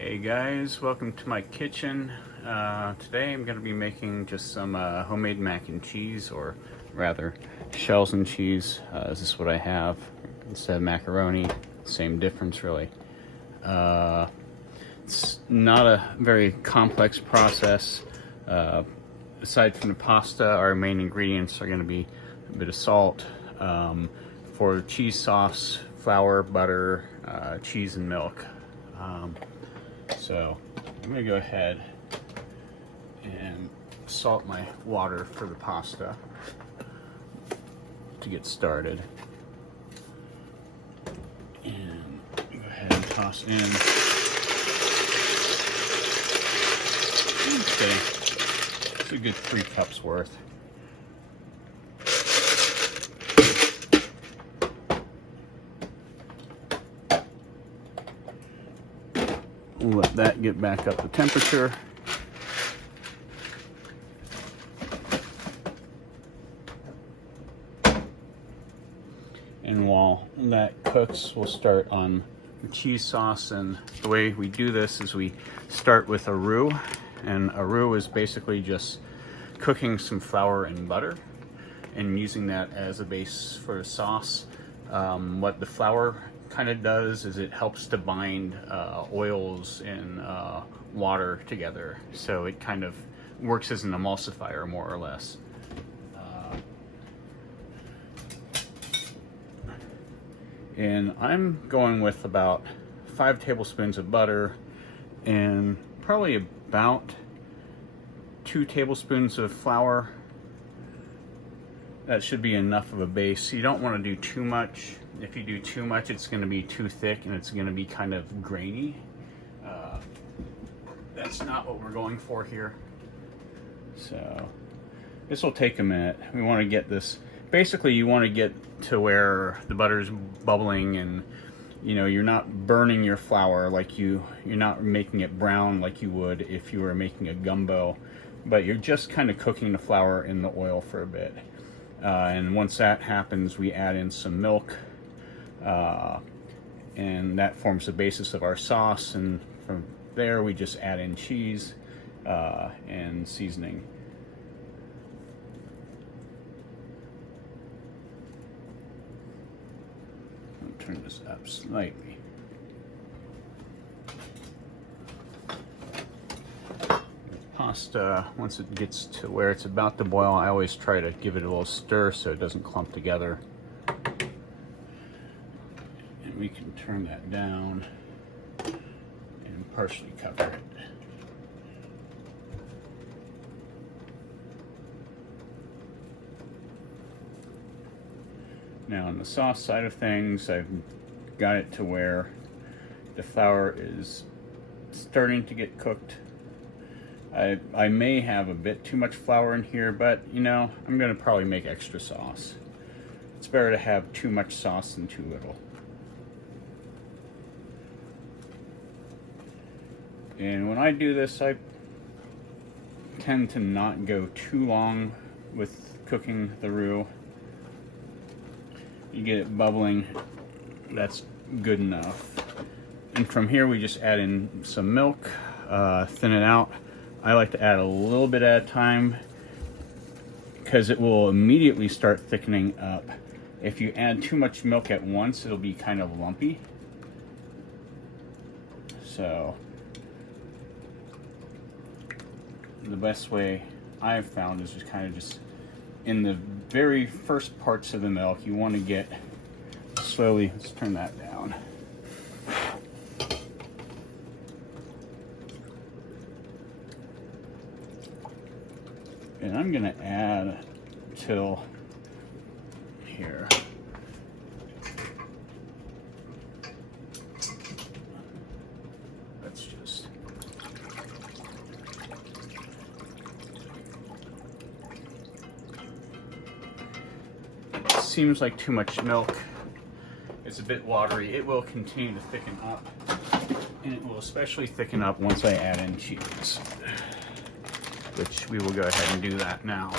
Hey guys, welcome to my kitchen. Today I'm going to be making just some homemade mac and cheese, or rather shells and cheese. This is what I have instead of macaroni. Same difference really. It's not a very complex process. Aside from the pasta, our main ingredients are going to be a bit of salt, for cheese sauce, flour, butter, cheese and milk. So I'm gonna go ahead and salt my water for the pasta to get started. And go ahead and toss in. Okay, it's a good 3 cups worth. We'll let that get back up to temperature. And while that cooks, we'll start on the cheese sauce. And the way we do this is we start with a roux. And a roux is basically just cooking some flour and butter and using that as a base for the sauce. What the flour kind of does is it helps to bind oils and water together, so it kind of works as an emulsifier more or less. And I'm going with about 5 tablespoons of butter and probably about 2 tablespoons of flour. That should be enough of a base. You don't want to do too much. If you do too much, it's going to be too thick and it's going to be kind of grainy. That's not what we're going for here. So this will take a minute. We want to get this, basically you want to get to where the butter's bubbling and you're not burning your flour, like you're not making it brown like you would if you were making a gumbo, but you're just kind of cooking the flour in the oil for a bit. And once that happens, we add in some milk, and that forms the basis of our sauce. And from there, we just add in cheese and seasoning. I'll turn this up slightly. Pasta, once it gets to where it's about to boil, I always try to give it a little stir so it doesn't clump together. And we can turn that down and partially cover it. Now on the sauce side of things, I've got it to where the flour is starting to get cooked. I may have a bit too much flour in here, but I'm gonna probably make extra sauce. It's better to have too much sauce than too little. And when I do this, I tend to not go too long with cooking the roux. You get it bubbling, that's good enough. And from here we just add in some milk, thin it out. I like to add a little bit at a time because it will immediately start thickening up. If you add too much milk at once, it'll be kind of lumpy. So the best way I've found is just in the very first parts of the milk, you want to get slowly, let's turn that down. And I'm gonna add till here. Let's just seems like too much milk. It's a bit watery. It will continue to thicken up, and it will especially thicken up once I add in cheese, which we will go ahead and do that now.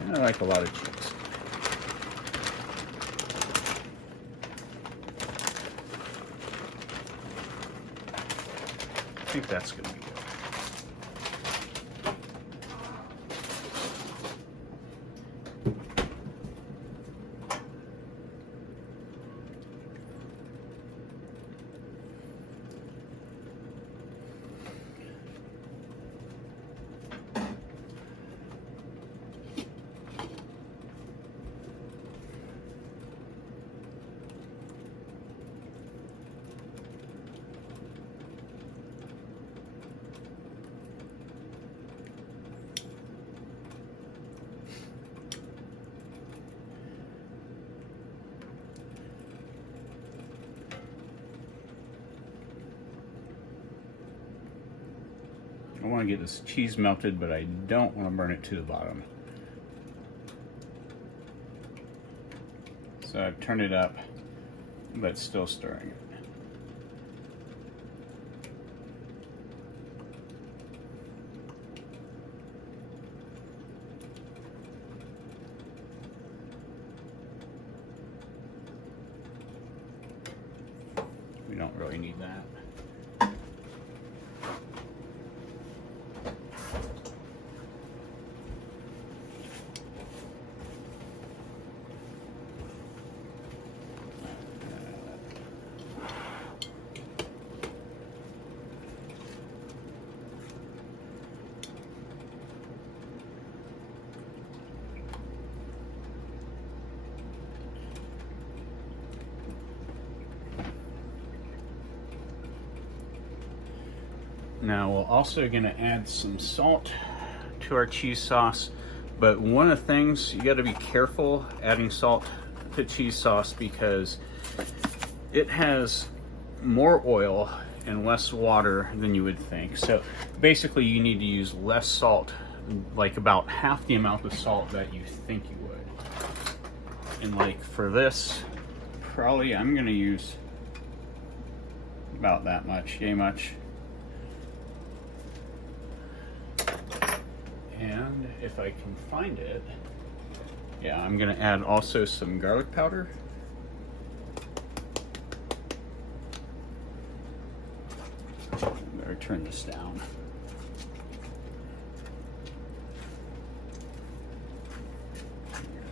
And I like a lot of cheese. think that's gonna be good. I want to get this cheese melted, but I don't want to burn it to the bottom. So I've turned it up, but still stirring it. We don't really need that. Now we're also going to add some salt to our cheese sauce, but one of the things, you got to be careful adding salt to cheese sauce because it has more oil and less water than you would think. So basically you need to use less salt, like about half the amount of salt that you think you would. And like for this, probably I'm going to use about that much, yay much. And if I can find it, yeah, I'm gonna add also some garlic powder. Better turn this down.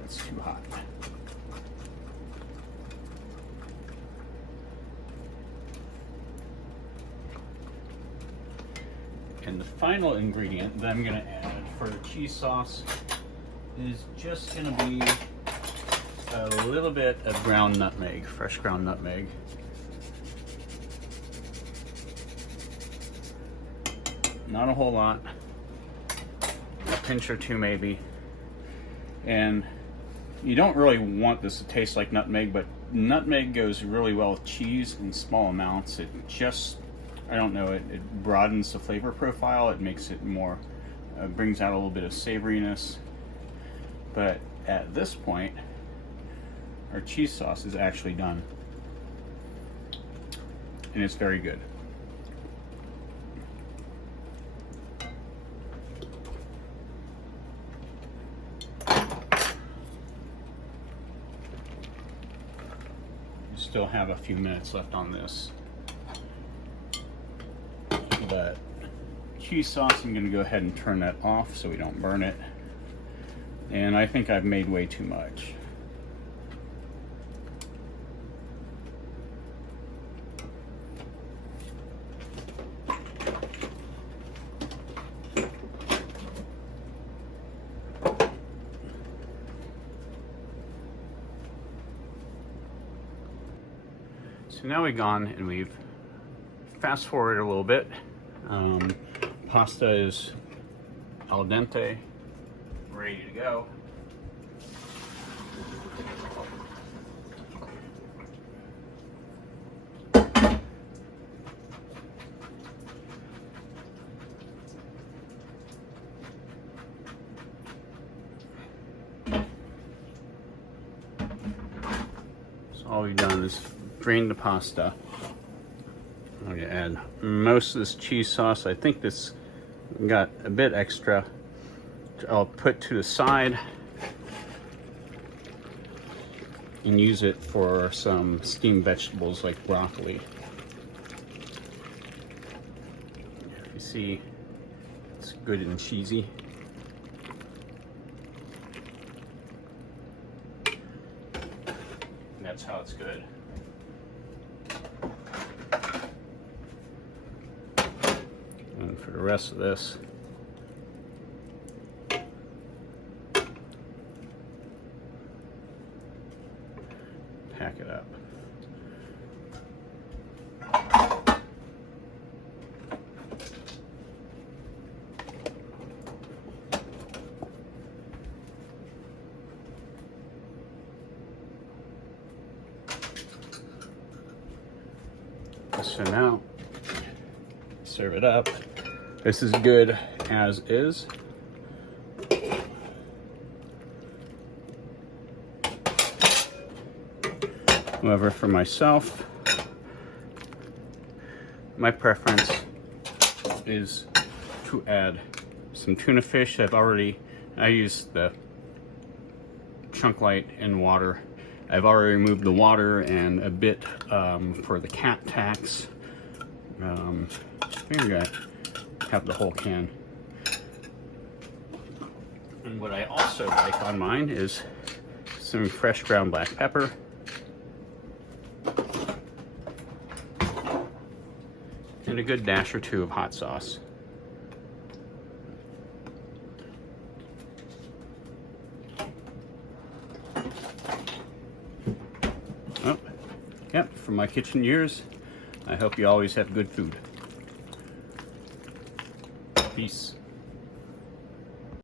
That's too hot. And the final ingredient that I'm gonna add for the cheese sauce is just gonna be a little bit of ground nutmeg, fresh ground nutmeg. Not a whole lot, a pinch or two maybe. And you don't really want this to taste like nutmeg, but nutmeg goes really well with cheese in small amounts. It just, I don't know, it broadens the flavor profile. It makes it more, brings out a little bit of savoriness. But at this point, our cheese sauce is actually done. And it's very good. You still have a few minutes left on this. But cheese sauce, I'm going to go ahead and turn that off so we don't burn it. And I think I've made way too much. So now we've gone and we've fast forwarded a little bit. Pasta is al dente, ready to go. So all we've done is drain the pasta. I'm going to add most of this cheese sauce. I think this got a bit extra. I'll put to the side and use it for some steamed vegetables like broccoli. see it's good and cheesy. And that's how it's good. And for the rest of this, pack it up. So now, serve it up. This is good as is. However, for myself, my preference is to add some tuna fish. I use the chunk light in water. I've already removed the water and a bit for the cat tax. I think I'm gonna have the whole can. And what I also like on mine is some fresh ground black pepper. And a good dash or two of hot sauce. Oh, yep, from my kitchen years, I hope you always have good food. Peace.